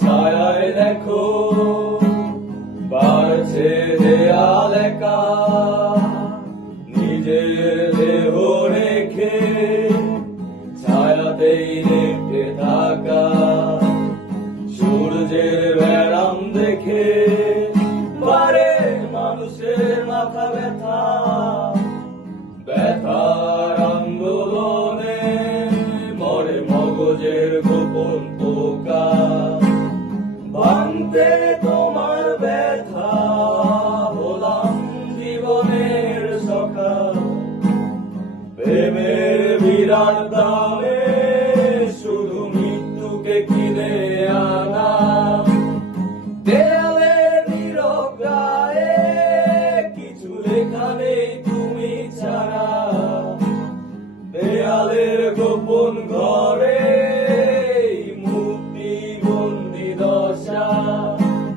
ছায়ায় দেখো বাড়ছে দেয়াল একা, নিজের দেহ রেখে ছায়াতেই নেমে থাকা। সূর্যের ব্যারাম দেখে বারে মানুষের মাথা ব্যথা, ব্যথার আন্দোলনে মরে মগজের গোপন পোকা। ভাঙতে তোমার ব্যথা হলাম জীবনের সকাল, প্রেমের বিরাট দামে শুধু মৃত্যুকে কিনে